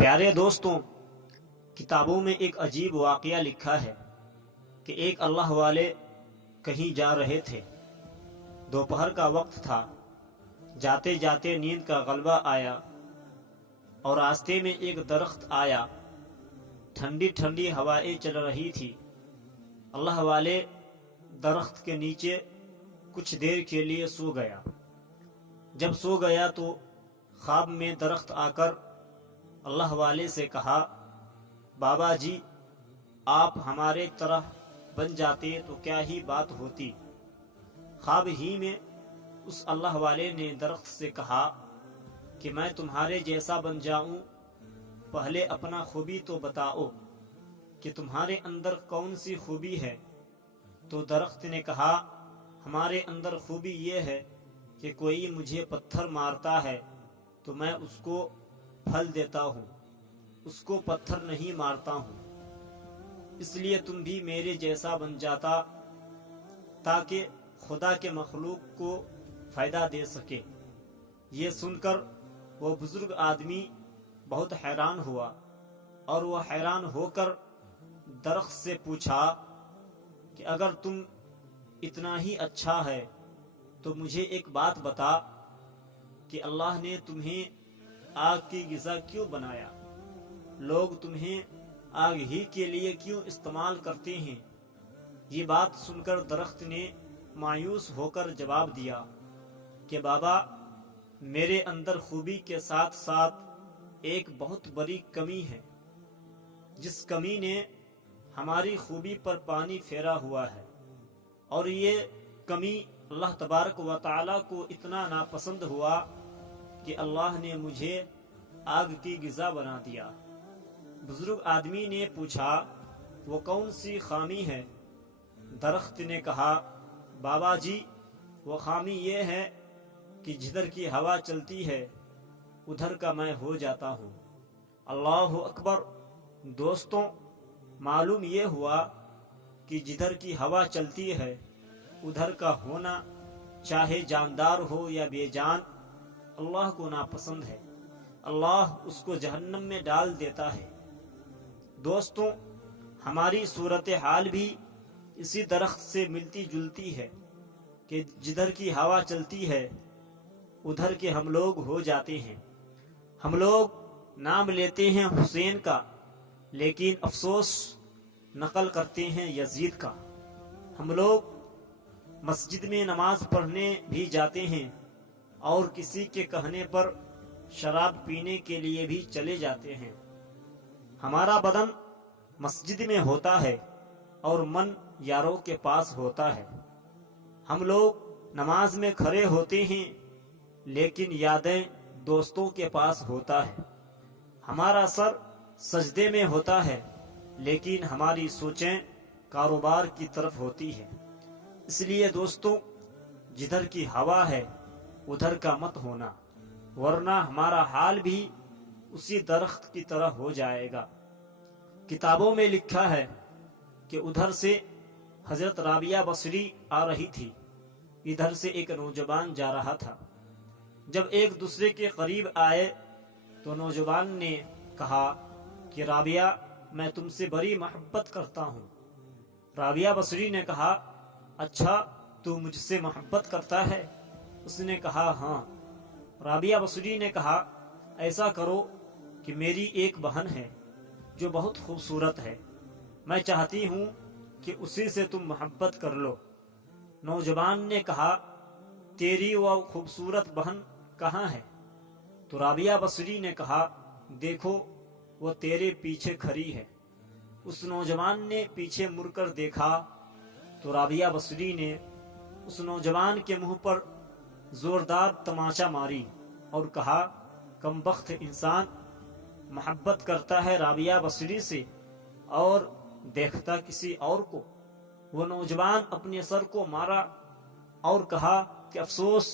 پیارے دوستوں، کتابوں میں ایک عجیب واقعہ لکھا ہے کہ ایک اللہ والے کہیں جا رہے تھے۔ دوپہر کا وقت تھا۔ جاتے جاتے نیند کا غلبہ آیا اور راستے میں ایک درخت آیا۔ ٹھنڈی ٹھنڈی ہوائیں چل رہی تھی۔ اللہ والے درخت کے نیچے کچھ دیر کے لیے سو گیا۔ جب سو گیا تو خواب میں درخت آ کر اللہ والے سے کہا، بابا جی، آپ ہمارے طرح بن جاتے تو کیا ہی بات ہوتی۔ خواب ہی میں اس اللہ والے نے درخت سے کہا کہ میں تمہارے جیسا بن جاؤں، پہلے اپنا خوبی تو بتاؤ کہ تمہارے اندر کون سی خوبی ہے۔ تو درخت نے کہا، ہمارے اندر خوبی یہ ہے کہ کوئی مجھے پتھر مارتا ہے تو میں اس کو پھل دیتا ہوں، اس کو پتھر نہیں مارتا ہوں۔ اس لیے تم بھی میرے جیسا بن جاتا تاکہ خدا کے مخلوق کو فائدہ دے سکے۔ یہ سن کر وہ بزرگ آدمی بہت حیران ہوا اور وہ حیران ہو کر درخت سے پوچھا کہ اگر تم اتنا ہی اچھا ہے تو مجھے ایک بات بتا کہ اللہ نے تمہیں آگ کی غذا کیوں بنایا؟ لوگ تمہیں آگ ہی کے لیے کیوں استعمال کرتے ہیں؟ یہ بات سن کر درخت نے مایوس ہو کر جواب دیا کہ بابا، میرے اندر خوبی کے ساتھ ساتھ ایک بہت بڑی کمی ہے، جس کمی نے ہماری خوبی پر پانی پھیرا ہوا ہے، اور یہ کمی اللہ تبارک و تعالی کو اتنا ناپسند ہوا کہ اللہ نے مجھے آگ کی غذا بنا دیا۔ بزرگ آدمی نے پوچھا، وہ کون سی خامی ہے؟ درخت نے کہا، بابا جی، وہ خامی یہ ہے کہ جدھر کی ہوا چلتی ہے ادھر کا میں ہو جاتا ہوں۔ اللہ اکبر! دوستوں، معلوم یہ ہوا کہ جدھر کی ہوا چلتی ہے ادھر کا ہونا، چاہے جاندار ہو یا بے جان، اللہ کو ناپسند ہے۔ اللہ اس کو جہنم میں ڈال دیتا ہے۔ دوستوں، ہماری صورتحال بھی اسی درخت سے ملتی جلتی ہے کہ جدھر کی ہوا چلتی ہے ادھر کے ہم لوگ ہو جاتے ہیں۔ ہم لوگ نام لیتے ہیں حسین کا، لیکن افسوس نقل کرتے ہیں یزید کا۔ ہم لوگ مسجد میں نماز پڑھنے بھی جاتے ہیں اور کسی کے کہنے پر شراب پینے کے لیے بھی چلے جاتے ہیں۔ ہمارا بدن مسجد میں ہوتا ہے اور من یاروں کے پاس ہوتا ہے۔ ہم لوگ نماز میں کھڑے ہوتے ہیں لیکن یادیں دوستوں کے پاس ہوتا ہے۔ ہمارا سر سجدے میں ہوتا ہے لیکن ہماری سوچیں کاروبار کی طرف ہوتی ہے۔ اس لیے دوستوں، جدھر کی ہوا ہے ادھر کا مت ہونا، ورنہ ہمارا حال بھی اسی درخت کی طرح ہو جائے گا۔ کتابوں میں لکھا ہے کہ ادھر سے حضرت رابعہ بصری آ رہی تھی، ادھر سے ایک نوجوان جا رہا تھا۔ جب ایک دوسرے کے قریب آئے تو نوجوان نے کہا کہ رابعہ، میں تم سے بڑی محبت کرتا ہوں۔ رابعہ بصری نے کہا، اچھا، تو مجھ سے محبت کرتا ہے؟ اس نے کہا، ہاں۔ رابعہ بصری نے کہا، ایسا کرو کہ میری ایک بہن ہے جو بہت خوبصورت ہے، میں چاہتی ہوں کہ اسی سے تم محبت کر لو۔ نوجوان نے کہا، تیری وہ خوبصورت بہن کہاں ہے؟ تو رابعہ بصری نے کہا، دیکھو، وہ تیرے پیچھے کھڑی ہے۔ اس نوجوان نے پیچھے مڑ کر دیکھا تو رابعہ بصری نے اس نوجوان کے منہ پر زوردار تماچا ماری اور کہا، کم بخت انسان، محبت کرتا ہے رابعہ بصری سے اور دیکھتا کسی اور کو۔ وہ نوجوان اپنے سر کو مارا اور کہا کہ افسوس،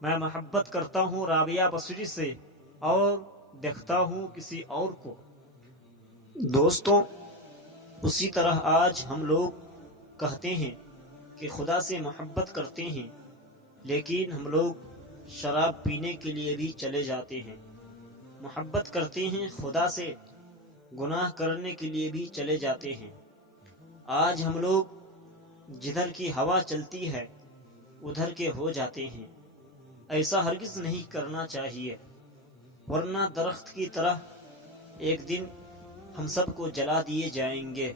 میں محبت کرتا ہوں رابعہ بصری سے اور دیکھتا ہوں کسی اور کو۔ دوستوں، اسی طرح آج ہم لوگ کہتے ہیں کہ خدا سے محبت کرتے ہیں، لیکن ہم لوگ شراب پینے کے لیے بھی چلے جاتے ہیں۔ محبت کرتے ہیں خدا سے، گناہ کرنے کے لیے بھی چلے جاتے ہیں۔ آج ہم لوگ جدھر کی ہوا چلتی ہے ادھر کے ہو جاتے ہیں۔ ایسا ہرگز نہیں کرنا چاہیے، ورنہ درخت کی طرح ایک دن ہم سب کو جلا دیے جائیں گے۔